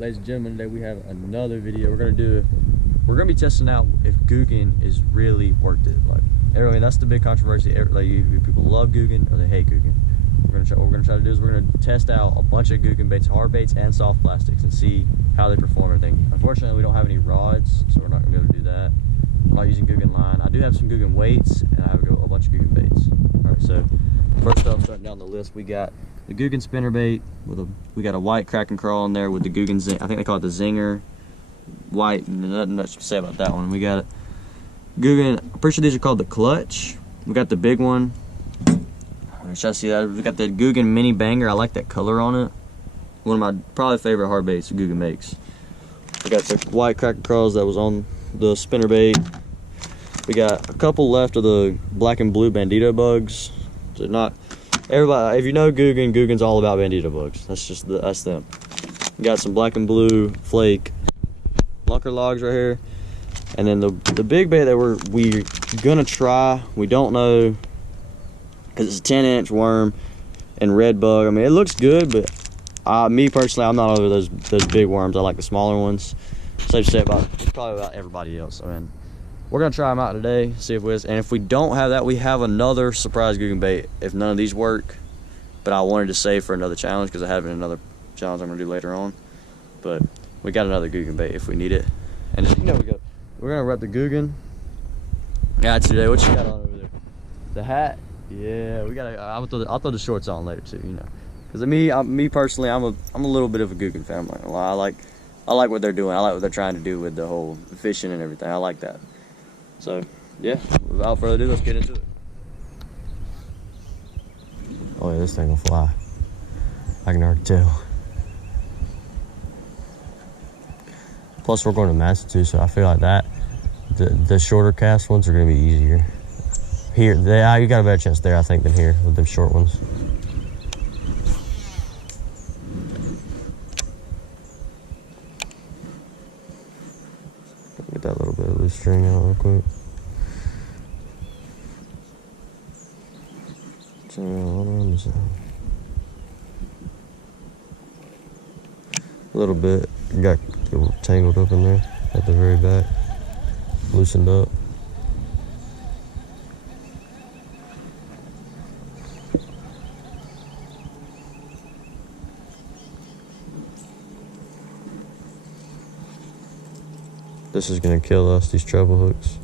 Ladies and gentlemen, today we have another video. We're gonna be testing out if GOOGAN is really worth it. Like, everybody, that's the big controversy. Like, either people love GOOGAN or they hate GOOGAN. What we're gonna try to do is we're gonna test out a bunch of GOOGAN baits, hard baits and soft plastics, and see how they perform and everything. Unfortunately, we don't have any rods, so we're not gonna be able to do that. I'm not using GOOGAN line. I do have some GOOGAN weights, and I have a bunch of GOOGAN baits. All right, so first up, starting down the list, we got the GOOGAN spinnerbait we got a white crack and crawl in there with the GOOGAN I think they call it the Zinger white, and nothing much to say about that one. We got GOOGAN, I'm pretty sure these are called the Clutch. We got the big one. I'm trying to see that. We got the GOOGAN mini banger. I like that color on it. One of my probably favorite hard baits GOOGAN makes. We got the white crack and crawls that was on the spinnerbait. We got a couple left of the black and blue bandito bugs. They're not everybody. If you know GOOGAN, GOOGAN's all about bandito bugs. That's them. We got some black and blue flake lunker logs right here, and then the big bait that we're gonna try. We don't know because it's a 10-inch worm and red bug. I mean, it looks good, but me personally, I'm not over those big worms. I like the smaller ones. Safe to say probably about everybody else. I mean, we're gonna try them out today, see if and if we don't have that, we have another surprise GOOGAN bait if none of these work. But I wanted to save for another challenge because I have another challenge I'm gonna do later on. But we got another GOOGAN bait if we need it. And you know, we're gonna rep the GOOGAN. Yeah, today, what you got on over there? The hat? Yeah, we got. I'll throw the shorts on later too. You know, because me personally, I'm a little bit of a GOOGAN fan. I'm not gonna lie. I like what they're doing. I like what they're trying to do with the whole fishing and everything. I like that. So, yeah, without further ado, let's get into it. Oh yeah, this thing will fly. I can already tell. Plus, we're going to Massa too, so I feel like that the shorter cast ones are going to be easier. Here, you got a better chance there, I think, than here with the short ones. Get that little bit of loose string out real quick. So, all around this. A little bit. Got tangled up in there at the very back. Loosened up. This is gonna kill us, these treble hooks.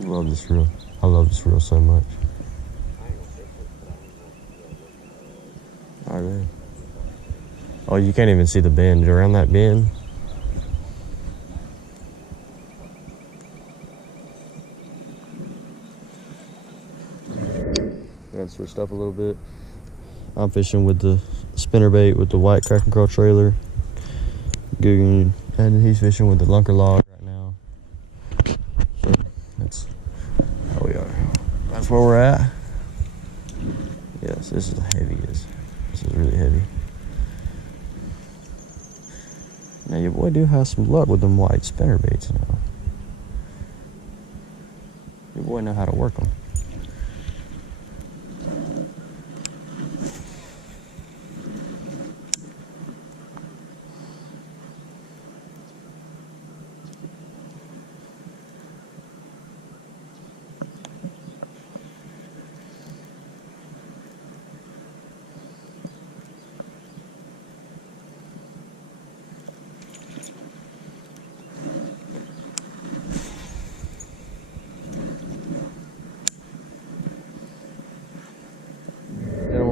I love this reel. I love this reel so much. Alright. Oh, you can't even see the bend. Around that bend. We got switched up a little bit. I'm fishing with the spinnerbait with the white crack and crawl trailer. GOOGAN, and he's fishing with the lunker log right now. So that's how we are. That's where we're at. Yes, this is heavy. This is really heavy. Now your boy do have some luck with them white spinnerbaits now. Your boy know how to work them.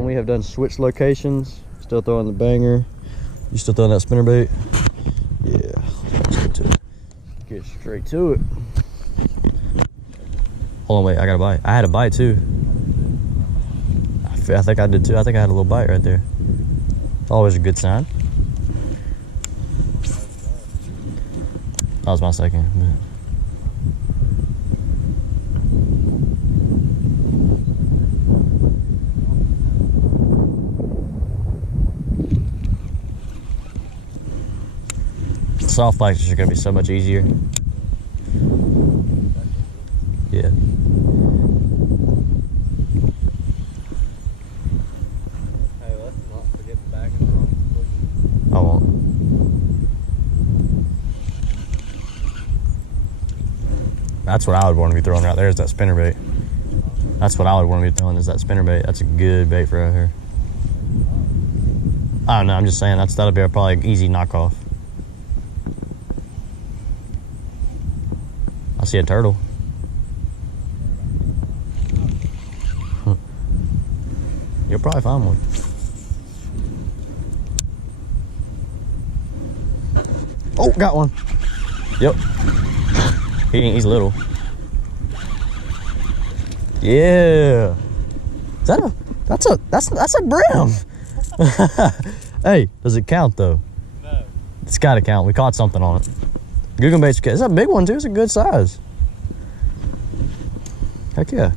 We have done switch locations. Still throwing the banger. You still throwing that spinnerbait? Yeah, let's get to it. Get straight to it. Hold on, wait, I got a bite. I had a bite too. I think I did too. I think I had a little bite right there. Always a good sign. That was my second. soft plastics are gonna be so much easier. Yeah. Hey, let's not forget the back and front. I won't. That's what I would want to be throwing right there, is that spinnerbait. That's what I would want to be throwing, is that spinnerbait. That's a good bait for out here. I don't know, I'm just saying that'll be probably an easy knockoff. I see a turtle. Huh. You'll probably find one. Oh, got one. Yep. He's little. Yeah. Is that a? That's a brim. Hey, does it count though? No. It's got to count. We caught something on it. GOOGAN bait's good. It's a big one too. It's a good size. Heck yeah.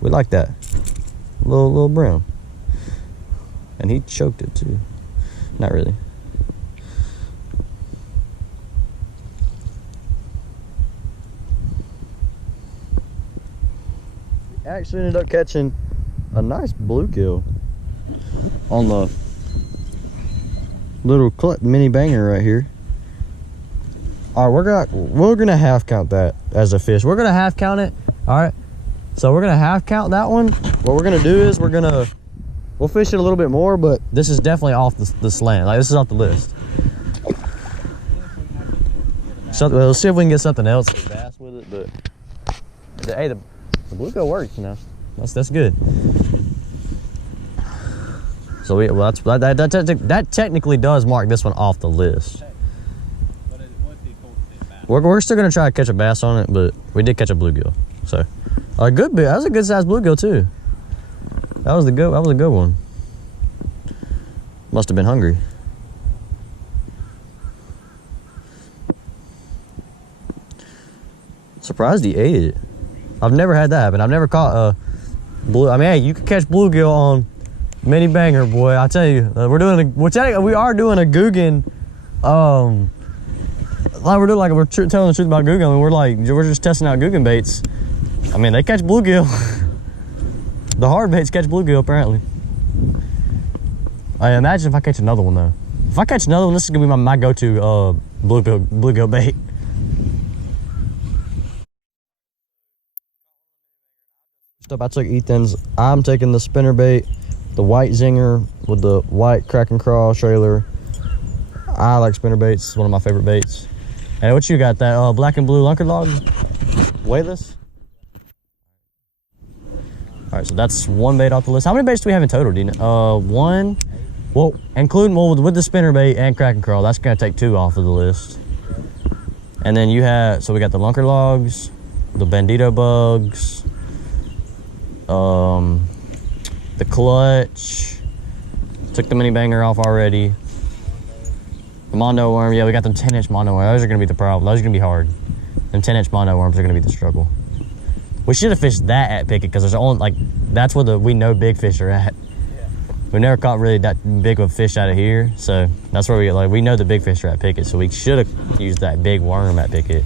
We like that. Little brim. And he choked it too. Not really. Actually ended up catching a nice bluegill on the little mini banger right here. All right, we're gonna half count that as a fish. We're gonna half count it. All right, so we're gonna half count that one. What we're gonna do is we'll fish it a little bit more, but this is definitely off the slant. Like, this is off the list. So we'll see if we can get something else to bass with it. But hey, the bluegill works, you know. That's good. So that technically does mark this one off the list. But it would be cool to see a bass. We're still gonna try to catch a bass on it, but we did catch a bluegill. So a good bit. That was a good sized bluegill too. That was a good one. Must have been hungry. Surprised he ate it. I've never had that happen. I've never caught a blue. I mean, hey, you can catch bluegill on mini banger, boy. I tell you, we are doing a GOOGAN. Like we're telling the truth about GOOGAN. I mean, we're just testing out GOOGAN baits. I mean, they catch bluegill. The hard baits catch bluegill apparently. I imagine if I catch another one though. If I catch another one, this is gonna be my go-to bluegill bait. I took Ethan's. I'm taking the spinnerbait, the white zinger with the white crack and crawl trailer. I like spinnerbaits. It's one of my favorite baits. And what you got? That black and blue lunker log? Weightless? All right, so that's one bait off the list. How many baits do we have in total, do you know? One. Well, including with the spinnerbait and crack and crawl, that's gonna take two off of the list. And then you have, so we got the lunker logs, the bandito bugs, the clutch, took the mini banger off already. The mondo worm, yeah, we got them 10-inch mondo worms. Those are gonna be the problem. Those are gonna be hard. Them 10-inch mondo worms are gonna be the struggle. We should have fished that at Pickett because there's only that's where we know big fish are at. Yeah. We never caught really that big of a fish out of here, so that's where we know the big fish are at Pickett. So we should have used that big worm at Pickett.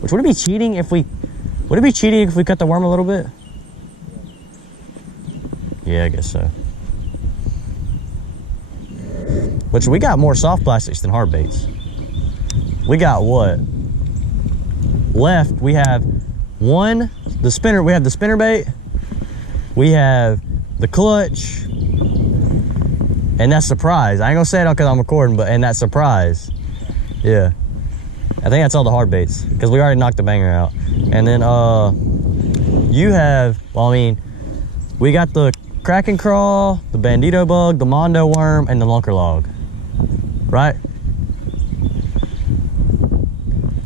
Which would it be cheating if we? Would it be cheating if we cut the worm a little bit? Yeah, I guess so. Which we got more soft plastics than hard baits. We got what? Left, we have we have the spinnerbait, we have the clutch, and that surprise. I ain't gonna say it because I'm recording, and that surprise. Yeah. I think that's all the hard baits because we already knocked the banger out. And then you have, well, I mean, we got the crack and crawl, the bandito bug, the mondo worm, and the lunker log, right?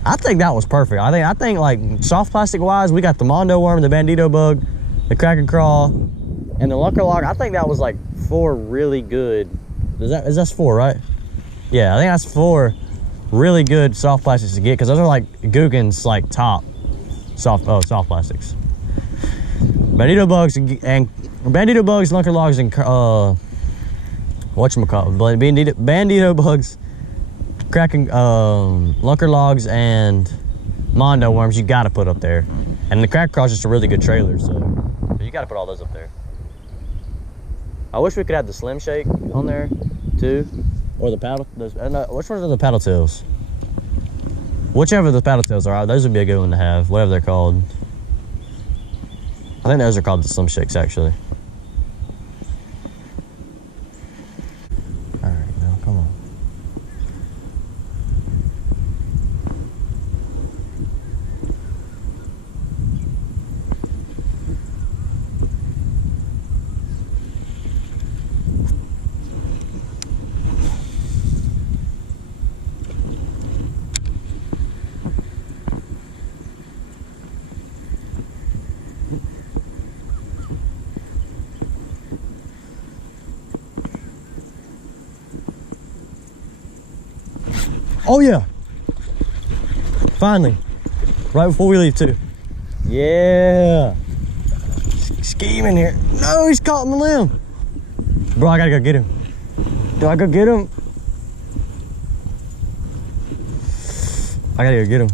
I think that was perfect. I think like soft plastic wise, we got the mondo worm, the bandito bug, the crack and crawl, and the lunker log. I think that was like 4 really good. Is that 4, right? Yeah, I think that's 4 really good soft plastics to get because those are like GOOGAN's like top soft plastics. Bandito bugs and lunker logs, and whatchamacallit, bandito bugs cracking lunker logs and mondo worms you gotta put up there. And the crack craw's just a really good trailer, so you gotta put all those up there. I wish we could have the Slim Shake on there too, or the paddle. Which ones are the paddle tails? Whichever the paddle tails are, those would be a good one to have, whatever they're called. I think those are called the Slim Shakes, actually. All right, now come on. Oh yeah, finally, right before we leave too. Yeah, scheming here. No, he's caught in the limb. Bro, I gotta go get him. Do I go get him? I gotta go get him.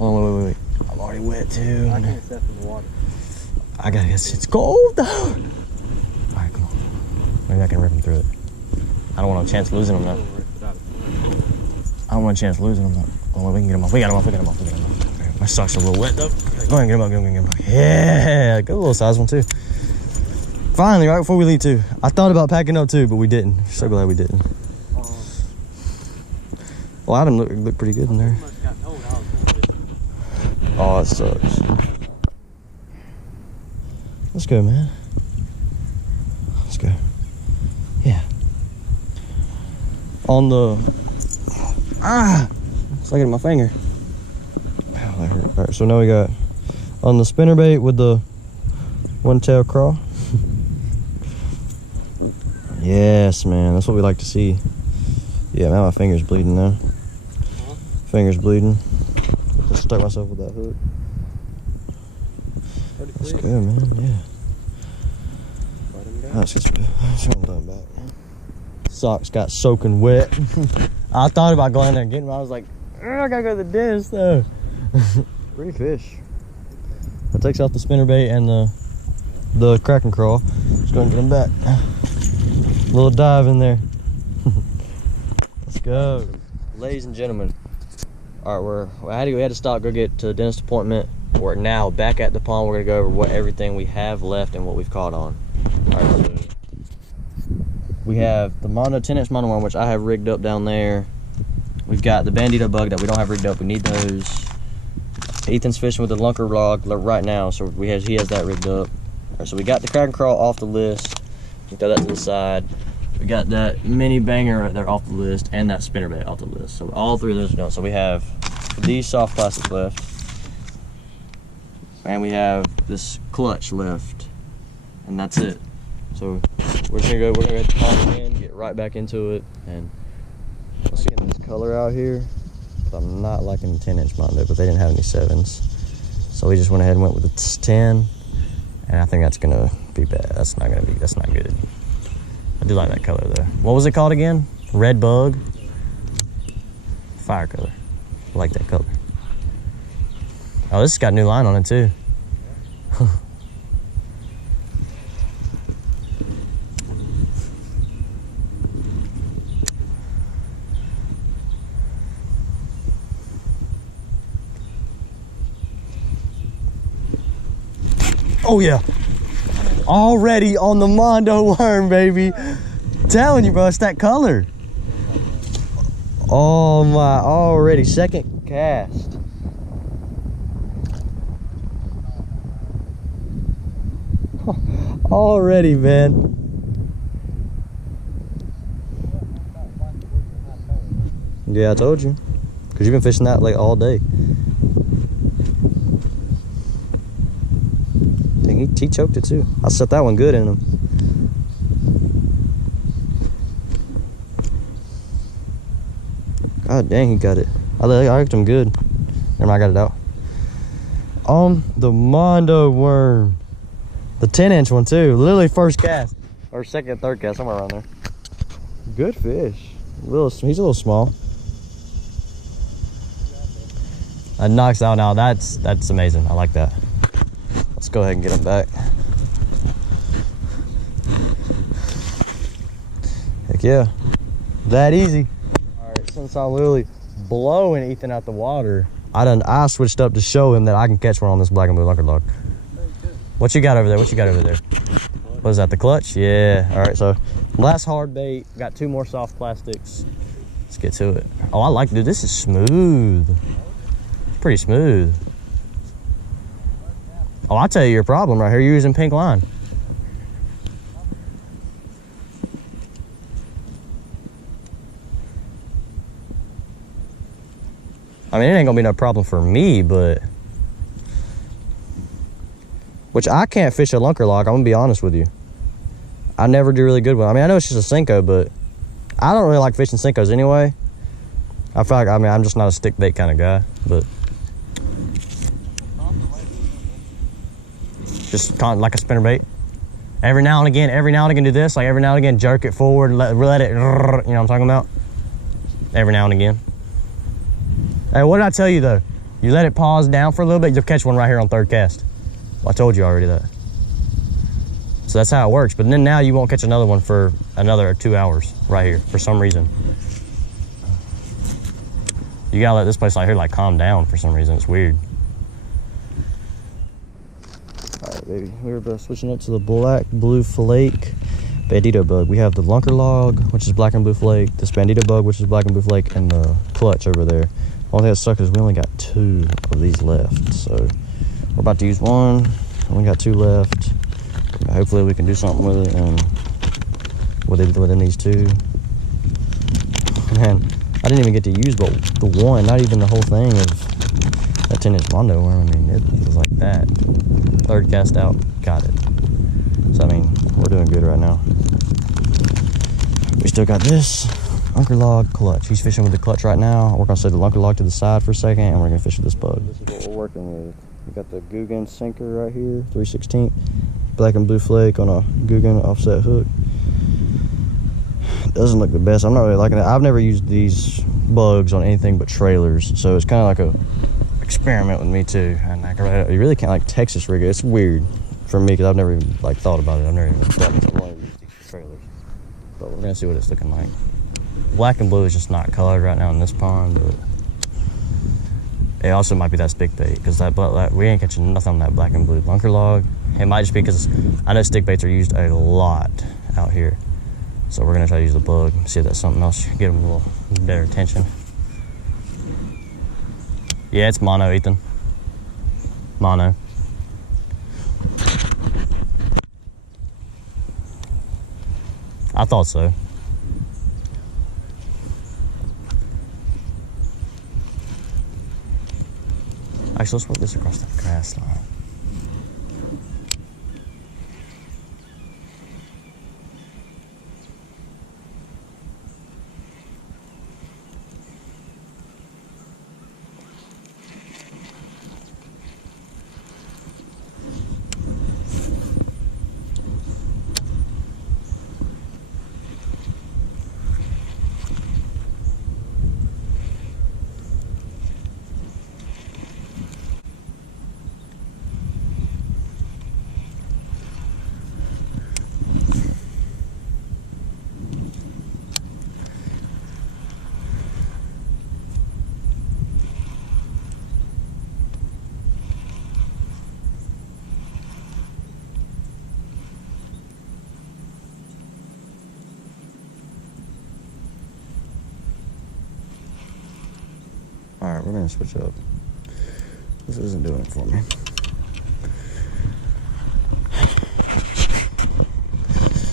Oh, wait. I'm already wet too. I can't step in the water. I gotta get, it's cold though. All right, come on. Maybe I can rip him through it. I don't want a chance of losing him now. I don't want a chance of losing him though. Oh, we can get him off. We got him off. Okay, my socks are a little wet though. Go ahead and get him up. Yeah, good little size one too. Finally, right before we leave too. I thought about packing up too, but we didn't. So glad we didn't. Well, Adam looked pretty good in there. Oh, it sucks. Let's go, man. Let's go. Yeah. On the... it's like in my finger. Ow, that hurt. All right, so now we got on the spinnerbait with the one tail crawl. Yes, man, that's what we like to see. Yeah, now my finger's bleeding now. Finger's bleeding. Just stuck myself with that hook. That's good, man. Yeah. Let's get some done back. Socks got soaking wet. I thought about going there and getting them. I was like, I gotta go to the dentist though. Pretty fish. That takes off the spinnerbait and the crack and crawl. Just gonna get them back. Little dive in there. Let's go, ladies and gentlemen. All right, we had to stop, go get to the dentist appointment. We're now back at the pond. We're gonna go over what everything we have left and what we've caught on. All right, so we have the mono 10-inch mono worm, which I have rigged up down there. We've got the bandito bug that we don't have rigged up. We need those. Ethan's fishing with the lunker log right now, so he has that rigged up. All right, so we got the crack and crawl off the list. We throw that to the side. We got that mini banger right there off the list, and that spinnerbait off the list. So all three of those are done. So we have these soft plastics left, and we have this clutch left, and that's it. So we're gonna go hit the pond again, get right back into it, and let's get this color out here. I'm not liking the 10-inch mondo, but they didn't have any 7s, so we just went ahead and went with the 10, and I think that's gonna be bad. That's not good. I do like that color though. What was it called again? Red bug? Fire color. I like that color. Oh, this has got new line on it too. Oh yeah. Already on the mondo worm, baby. Telling you, bro, it's that color. Oh my, already second cast. Already, man. Yeah, I told you. Because you've been fishing that like all day. Dang, he choked it too. I set that one good in him. God dang, he got it. I liked him good. Never mind, I got it out. On the mondo worm. The 10-inch one too. Literally first cast. Or second, third cast, somewhere around there. Good fish. He's a little small. That knocks out now. That's amazing. I like that. Let's go ahead and get him back. Heck yeah. That easy. Alright, since I'm literally blowing Ethan out the water, I switched up to show him that I can catch one on this black and blue lunker log. What you got over there? What you got over there? What is that, the clutch? Yeah. Alright, so last hard bait. Got 2 more soft plastics. Let's get to it. Oh, I like, dude, this is smooth. It's pretty smooth. Oh, I'll tell you your problem right here. You're using pink line. I mean, it ain't gonna be no problem for me, but... Which I can't fish a lunker log, I'm gonna be honest with you. I never do really good with it. I mean, I know it's just a Senko, but I don't really like fishing Senkos anyway. I feel like, I mean, I'm just not a stick bait kind of guy, but... Just like a spinner bait. Every now and again do this. Like every now and again, jerk it forward, let it, you know what I'm talking about? Every now and again. Hey, what did I tell you though? You let it pause down for a little bit, you'll catch one right here on 3rd cast. Well, I told you already that. So that's how it works. But then now you won't catch another one for another 2 hours right here for some reason. You gotta let this place right here like calm down for some reason. It's weird. All right, baby. We're switching up to the black blue flake bandito bug. We have the lunker log, which is black and blue flake, this bandito bug, which is black and blue flake, and the clutch over there. Only thing that sucks is we only got 2 of these left, so we're about to use 1. Only got 2 left. Hopefully we can do something with it and within these 2. Man, I didn't even get to use but the 1, not even the whole thing of that 10-inch Mondo worm. I mean, it was like that. 3rd cast out, got it. So I mean, we're doing good right now. We still got this lunker log clutch. He's fishing with the clutch right now. We're gonna set the lunker log to the side for a second and we're gonna fish with this bug. This is what we're working with. We got the GOOGAN sinker right here, 3/16, black and blue flake on a GOOGAN offset hook. It doesn't look the best. I'm not really liking it. I've never used these bugs on anything but trailers, so it's kind of like a experiment with me too. And you really can't like Texas rig it. It's weird for me because I've never even like thought about it. I've never even thought I've only used these for trailers. But we're gonna see what it's looking like. Black and blue is just not colored right now in this pond, but it also might be that stick bait because we ain't catching nothing on that black and blue lunker log. It might just be because I know stick baits are used a lot out here, so we're gonna try to use the bug, see if that's something else, get them a little better attention. Yeah, it's mono, Ethan. Mono. I thought so. Actually, let's work this across that grass line. All right, we're gonna switch up. This isn't doing it for me.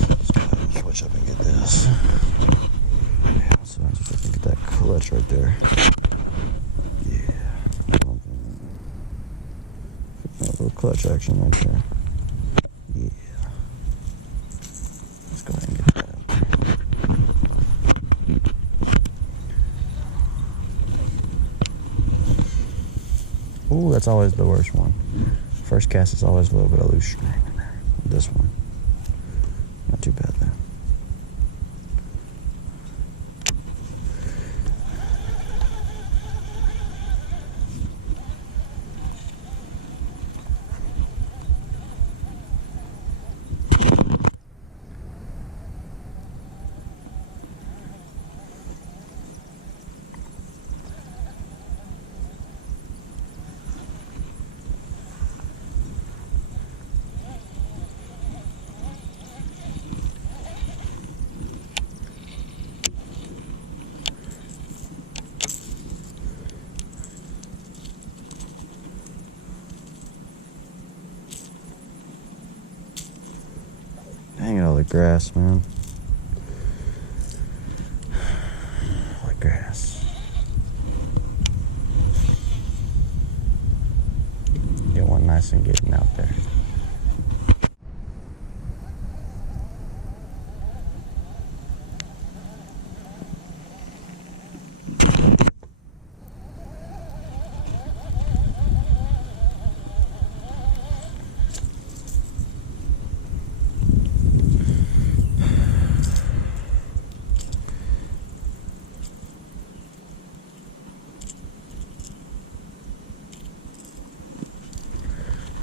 Let's go ahead and switch up and get this. Yeah, so I just get that clutch right there. Yeah. That little clutch action right there. Yeah. Let's go ahead and get that. Ooh, that's always the worst one. First cast is always a little bit of loose string in there. This one, not too bad though. Dang it, all the grass, man. All the grass. Get one nice and getting out there.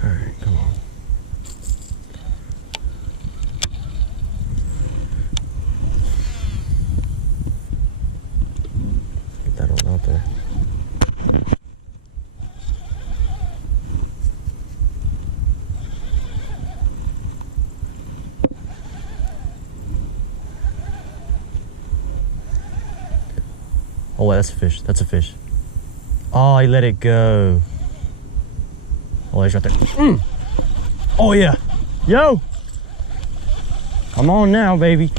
Alright, come on. Get that all out there. Oh, wait, that's a fish. That's a fish. Oh, he let it go. Oh, he's right there. Oh, yeah. Yo. Come on now, baby.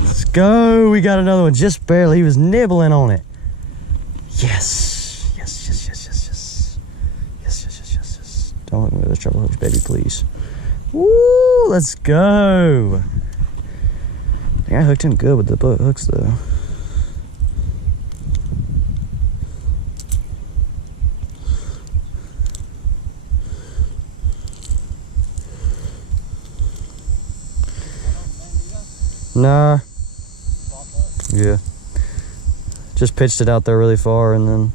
Let's go. We got another one just barely. He was nibbling on it. Yes. Yes, yes, yes, yes, yes. Yes, yes, yes, yes, yes. Don't let me with those treble hooks, baby, please. Woo, let's go. Dang, I hooked him good with the hooks, though. Nah. Yeah. Just pitched it out there really far and then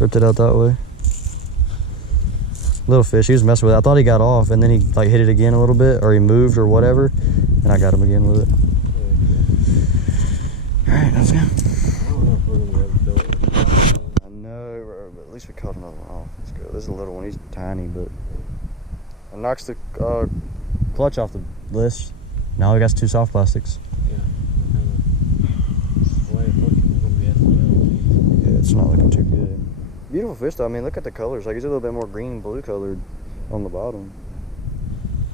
ripped it out that way. Little fish, he was messing with it. I thought he got off and then he like hit it again a little bit or he moved or whatever. And I got him again with it. Alright, let's go. I know, but at least we caught another one off. Let's go. This is a little one, he's tiny, but it knocks the clutch off the list. Now we got 2 soft plastics. Yeah, it's not looking too good. Beautiful fish though. I mean, look at the colors. Like, he's a little bit more green and blue colored on the bottom.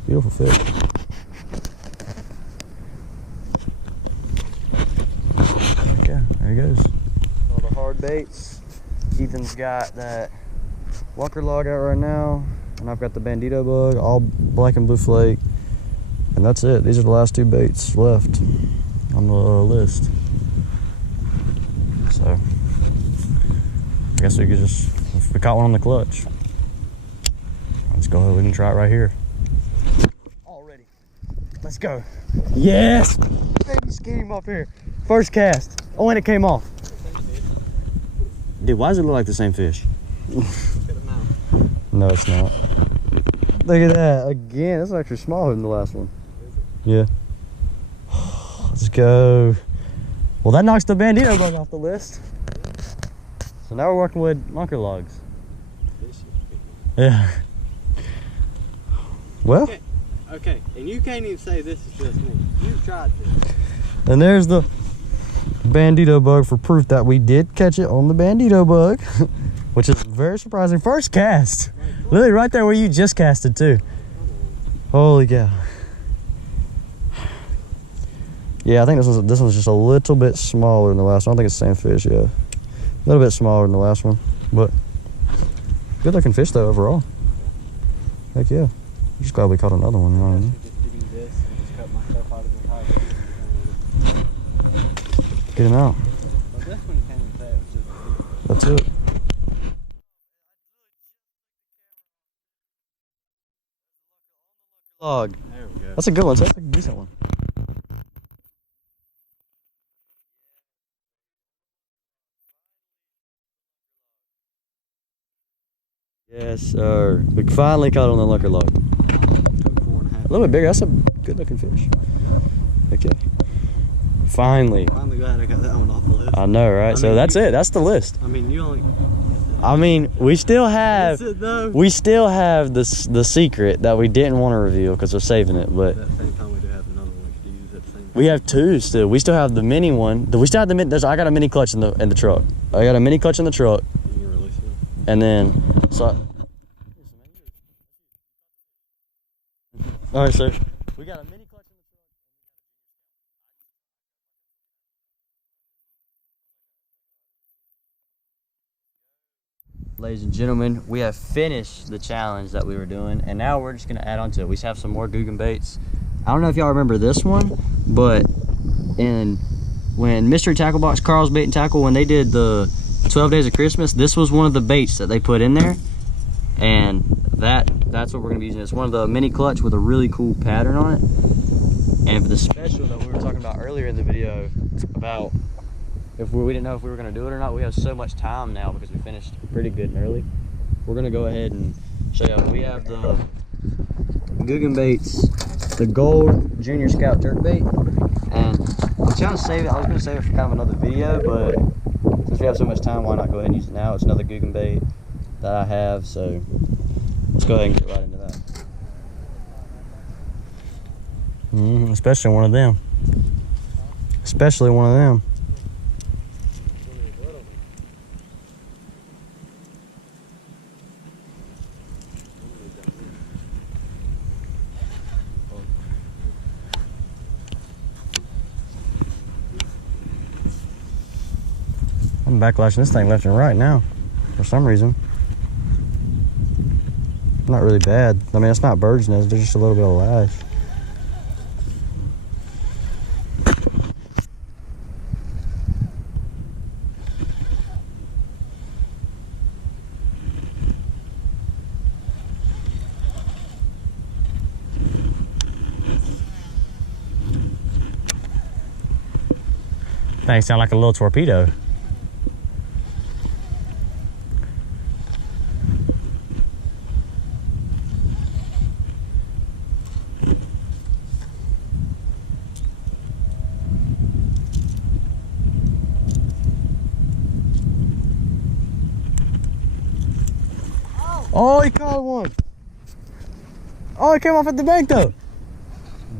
Beautiful fish. Okay, there he goes. All the hard baits. Ethan's got that Walker log out right now, and I've got the bandito bug, all black and blue flake. And that's it. These are the last 2 baits left on the list. So, I guess we could just, if we caught one on the clutch, let's go ahead, we can try it right here. Already. Let's go. Yes! Baby scheme up here. First cast. Oh, and it came off. Dude, why does it look like the same fish? Look at the mouth. No, it's not. Look at that. Again, that's actually smaller than the last one. Yeah. Let's go. Well, that knocks the bandito bug off the list. So now we're working with lunker logs. Yeah. Well. Okay, and you can't even say this is just me. You tried this. And there's the bandito bug for proof that we did catch it on the bandito bug, which is very surprising. First cast. Literally right there where you just casted too. Holy cow. Yeah, I think this one's just a little bit smaller than the last one. I don't think it's the same fish, yeah. A little bit smaller than the last one, but good looking fish though overall. Heck yeah. Just glad we caught another one, you know what I mean? Get him out. Well, this one you can't even say it was just That's it. Log. There we go. That's a good one. That's a decent one. Yes, sir. We finally caught it on the lunker log. 4.5. A little bit bigger. That's a good looking fish. Heck yeah. Finally. Finally glad I got that one off the list. I know, right? So that's it. That's the list. I mean, you only. I mean, we still have Is it though? we still have the secret that we didn't want to reveal because we're saving it, but At the same time, we do have another one we could use at the same time. we have 2 still. We still have the mini one. We still have the mini. I got a mini clutch in the truck. I got a mini clutch in the truck, You can release it. and then so. All right, sir. We got a mini clutch in the truck. Ladies and gentlemen, we have finished the challenge that we were doing, and now we're just gonna add on to it. We have some more Googan baits. I don't know if y'all remember this one, but when Mystery Tackle Box, Carl's Bait and Tackle, when they did the 12 Days of Christmas, this was one of the baits that they put in there, and that's what we're gonna be using. It's one of the mini clutch with a really cool pattern on it. And for the special that we were talking about earlier in the video about if we didn't know if we were gonna do it or not, we have so much time now because we finished pretty good and early. We're gonna go ahead and show you. We have the Googan baits, the Gold Junior Scout jerk bait, and I'm trying to save it. I was gonna save it for kind of another video, but since we have so much time, why not go ahead and use it now? It's another Googan bait that I have, so let's go ahead and get right into that. Especially one of them. Especially one of them. I'm backlashing this thing left and right now for some reason. Not really bad. I mean, it's not bird's nest, there's just a little bit of lash. Things sound like a little torpedo. Oh, he caught one. Oh, it came off at the bank though.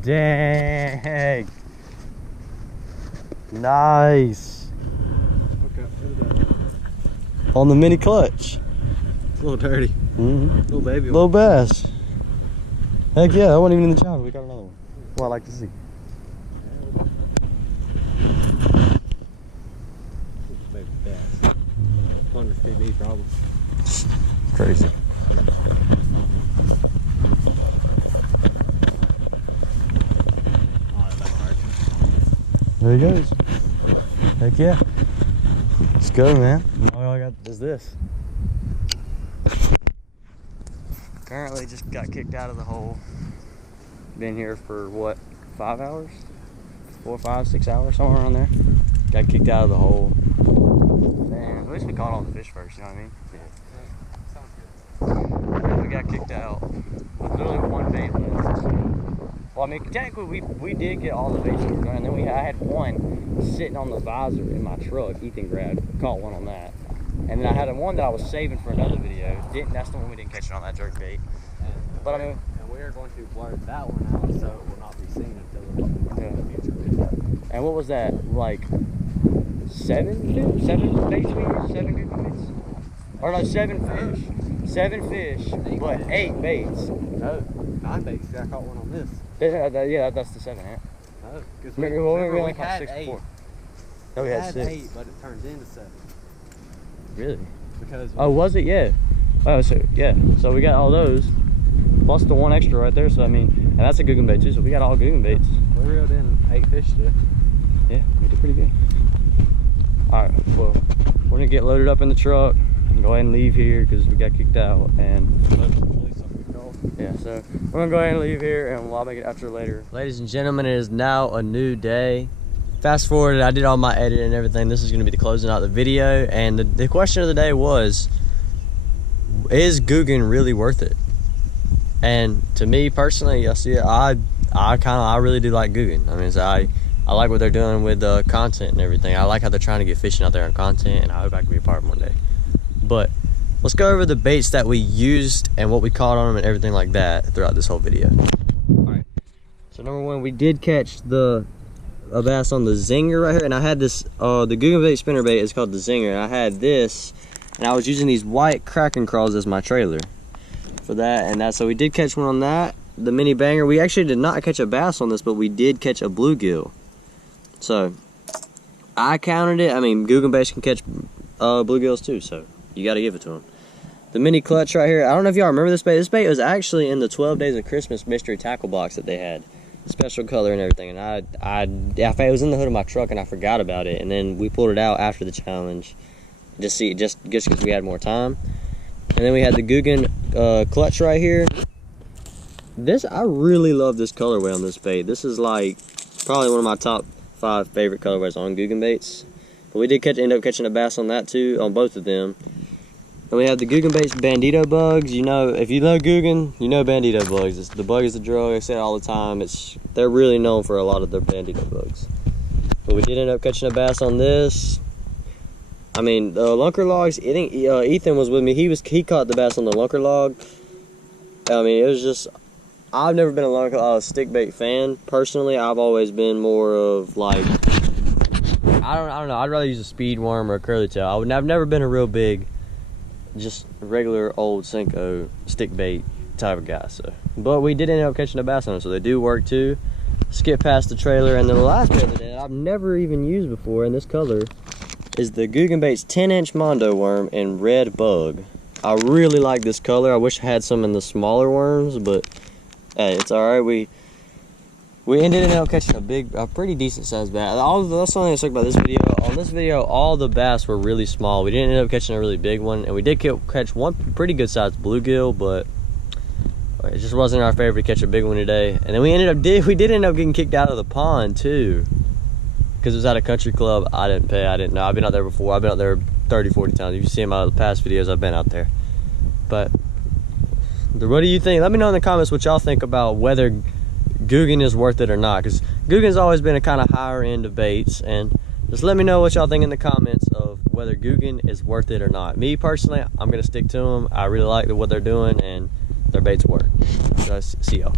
Dang. Nice. Okay, what is that? On the mini clutch. It's a little dirty. Mm-hmm. Little baby one. Little bass. Heck yeah, that wasn't even in the challenge. We got another one. Well, I like to see. Baby bass. 100 PB probably. Crazy. Oh, that hard. There he goes. Heck yeah. Let's go, man. All I got is this. Currently just got kicked out of the hole. Been here for what, 5 hours? 4, 5, 6 hours, somewhere around there. Got kicked out of the hole. Man, at least we caught all the fish first, you know what I mean? Yeah. We got kicked out with literally one bait left. Well, I mean, technically we did get all the baits, and then I had one sitting on the visor in my truck. Ethan caught one on that, and then I had one that I was saving for another video. That's the one we didn't catch it on, that jerk bait. But I mean, and we are going to blur that one out so it will not be seen until the future video. And what was that, like 7 baits we used? 7 good baits? Or no, 7 fish. 7 fish, but 8 baits. No, 9 baits. I caught one on this. Yeah, that's the 7, huh? No, because we we had 6 8. before. No, we had 6. 8, but it turns into 7. Really? Because Oh, was it? Yeah. Oh, so yeah. So we got all those, plus the one extra right there. So I mean, and that's a Googan bait too. So we got all Googan baits. we reeled in 8 fish today. Yeah, we did pretty good. All right, well, we're gonna get loaded up in the truck and go ahead and leave here because we got kicked out. And yeah, so we're gonna go ahead and leave here, and I'll make it after later. Ladies and gentlemen, it is now a new day. Fast forward, I did all my editing and everything. This is gonna be the closing out of the video, and the question of the day was, is Googan really worth it? And to me personally, I really do like Googan. I mean, I like what they're doing with the content and everything. I like how they're trying to get fishing out there on content, and I hope I can be a part of them one day. But let's go over the baits that we used and what we caught on them and everything like that throughout this whole video. All right. So number one, we did catch a bass on the Zinger right here, and I had this the Googan bait spinner bait is called the Zinger, and I had this, and I was using these white Kraken crawls as my trailer for that, and that. So we did catch one on that, the mini banger. We actually did not catch a bass on this, but we did catch a bluegill. So I counted it. I mean, Googan baits can catch bluegills too, so you got to give it to them. The mini clutch right here. I don't know if y'all remember this bait. This bait was actually in the 12 Days of Christmas mystery tackle box that they had, special color and everything. And it was in the hood of my truck, and I forgot about it. And then we pulled it out after the challenge, just because we had more time. And then we had the Googan clutch right here. I really love this colorway on this bait. This is like probably one of my top 5 favorite colorways on Googan baits. But we did end up catching a bass on that too, on both of them. And we have the Googan baits Bandito bugs. You know, if you know Googan, you know Bandito bugs. The bug is the drug. I say it all the time. They're really known for a lot of their Bandito bugs. But we did end up catching a bass on this. I mean, the lunker logs. I think Ethan was with me. He caught the bass on the lunker log. I mean, it was just. I've never been a stick bait fan personally. I've always been more of like. I don't know. I'd rather use a speed worm or a curly tail. I've never been a real big, just regular old Senko stick bait type of guy. So, but we did end up catching a bass on them, so they do work too. Skip past the trailer, and then the last bait of the day I've never even used before in this color is the Googan Baits 10-inch Mondo worm in red bug. I really like this color. I wish I had some in the smaller worms, but hey, it's all right. We ended up catching a pretty decent sized bass. That's the only thing I talk about this video. On this video, all the bass were really small. We didn't end up catching a really big one, and we did catch one pretty good sized bluegill, but it just wasn't our favorite to catch a big one today. And then we did end up getting kicked out of the pond too, because it was at a country club. I didn't know. I've been out there before. I've been out there 30, 40 times. If you see in my past videos, I've been out there. But what do you think? Let me know in the comments what y'all think about whether Googan is worth it or not, because Googan's always been a kind of higher end of baits, and just let me know what y'all think in the comments of whether Googan is worth it or not. Me personally, I'm gonna stick to them. I really like what they're doing, and their baits work. So, see y'all.